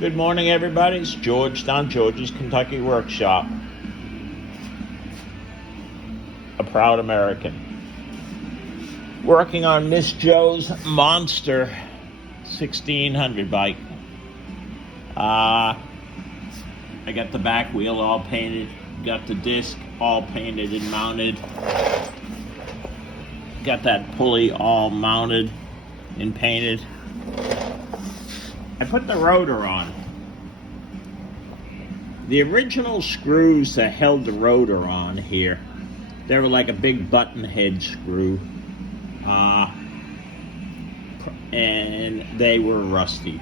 Good morning, everybody. It's George down George's Kentucky Workshop. A proud American. Working on Miss Joe's Monster 1600 bike. I got the back wheel all painted. Got the disc all painted and mounted. Got that pulley all mounted and painted. I put the rotor on. The original screws that held the rotor on here, they were like a big button head screw, and they were rusty.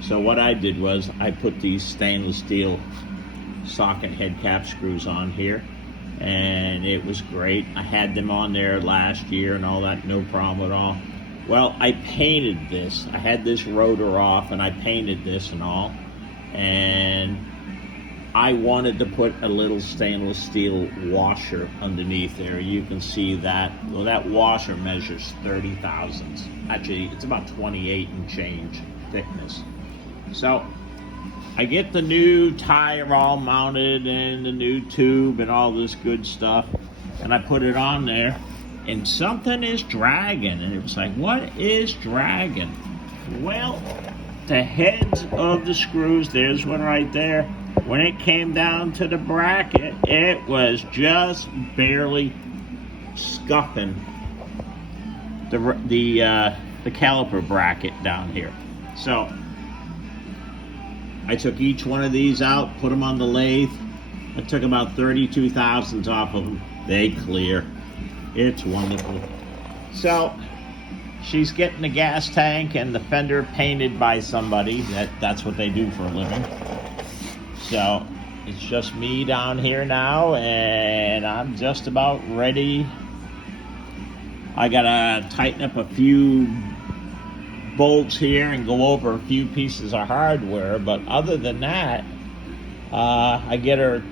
So what I did was I put these stainless steel socket head cap screws on here, and it was great. I had them on there last year and all that, no problem at all. Well, I painted this. I had this rotor off and I painted this and all. And I wanted to put a little stainless steel washer underneath there. You can see that. Well, that washer measures 30 thousandths. Actually, it's about 28 and change thickness. So I get the new tire all mounted and the new tube and all this good stuff. And I put it on there. And something is dragging, and it was like, what is dragging? Well, the heads of the screws, there's one right there. When it came down to the bracket, it was just barely scuffing the caliper bracket down here. So I took each one of these out, put them on the lathe. I took about 32 thousandths off of them. They clear. It's wonderful. So she's getting the gas tank and the fender painted by somebody. That's what they do for a living. So it's just me down here now, and I'm just about ready. I gotta tighten up a few bolts here and go over a few pieces of hardware, but other than that, I get her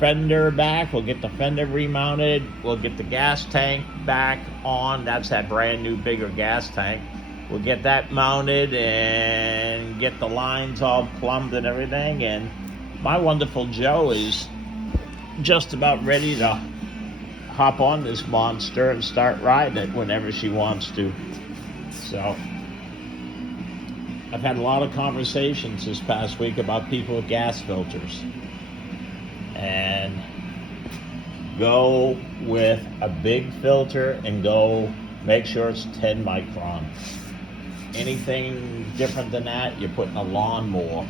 fender back. We'll get the fender remounted. We'll get the gas tank back on. That's that brand new bigger gas tank. We'll get that mounted and get the lines all plumbed and everything. And my wonderful Joe is just about ready to hop on this monster and start riding it whenever she wants to. So I've had a lot of conversations this past week about people with gas filters. And go with a big filter and go make sure it's 10 micron. Anything different than that, you're putting a lawnmower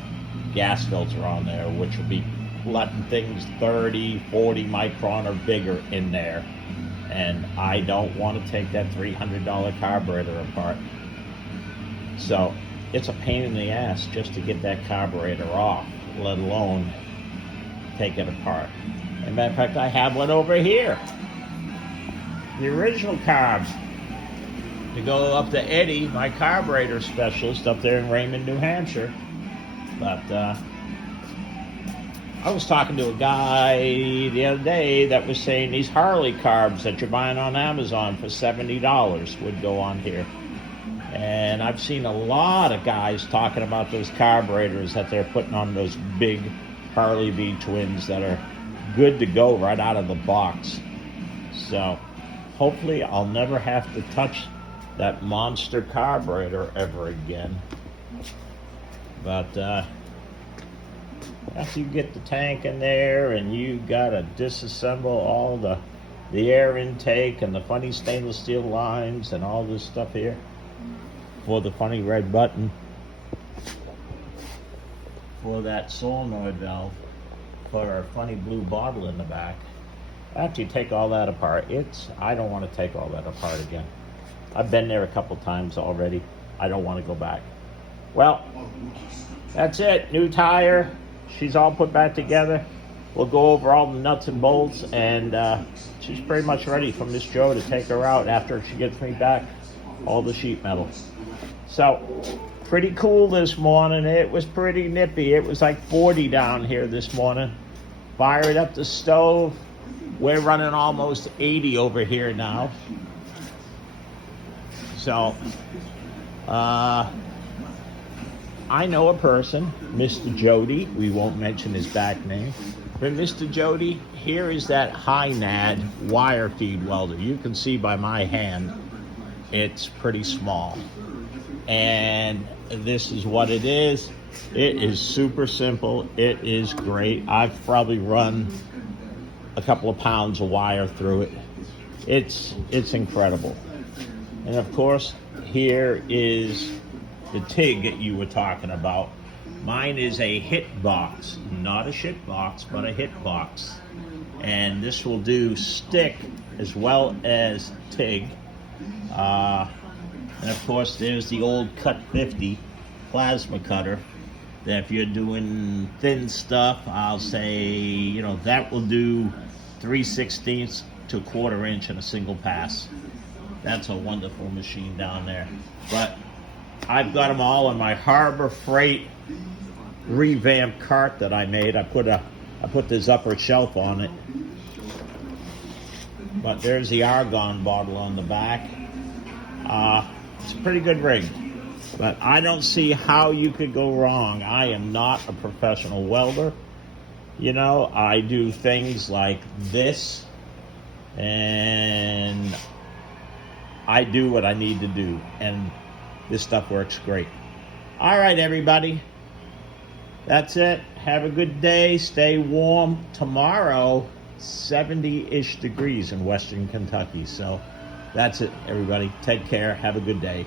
gas filter on there, which will be letting things 30, 40 micron or bigger in there. And I don't want to take that $300 carburetor apart. So it's a pain in the ass just to get that carburetor off, let alone take it apart. As a matter of fact, I have one over here. The original carb to go up to Eddie, my carburetor specialist up there in Raymond, New Hampshire. But I was talking to a guy the other day that was saying these Harley carbs that you're buying on Amazon for $70 would go on here. And I've seen a lot of guys talking about those carburetors that they're putting on those big Harley V twins that are good to go right out of the box. So hopefully I'll never have to touch that monster carburetor ever again. But after you get the tank in there and you gotta disassemble all the air intake and the funny stainless steel lines and all this stuff here for the funny red button for that solenoid valve for a funny blue bottle in the back. After you take all that apart, I don't want to take all that apart again. I've been there a couple times already. I don't want to go back. Well, that's it. New tire. She's all put back together. We'll go over all the nuts and bolts, and she's pretty much ready for Miss Joe to take her out after she gets me back all the sheet metal. So pretty cool this morning. It was pretty nippy. It was like 40 down here this morning. Fired up the stove. We're running almost 80 over here now. So I know a person, Mr. Jody. We won't mention his back name. But Mr. Jody, here is that high nad wire feed welder. You can see by my hand, it's pretty small. And this is what it is. It is super simple. It is great. I've probably run a couple of pounds of wire through it. It's incredible. And of course, here is the TIG that you were talking about. Mine is a hit box, not a shit box, but a hit box. And this will do stick as well as TIG. And of course, there's the old Cut 50 plasma cutter. That if you're doing thin stuff, I'll say, that will do 3/16 to 1/4 inch in a single pass. That's a wonderful machine down there. But I've got them all in my Harbor Freight revamped cart that I made. I put this upper shelf on it. But there's the argon bottle on the back. It's a pretty good rig. But I don't see how you could go wrong. I am not a professional welder. I do things like this, and I do what I need to do, and this stuff works great. All right, everybody. That's it. Have a good day. Stay warm. Tomorrow, 70-ish degrees in Western Kentucky. So that's it, everybody. Take care. Have a good day.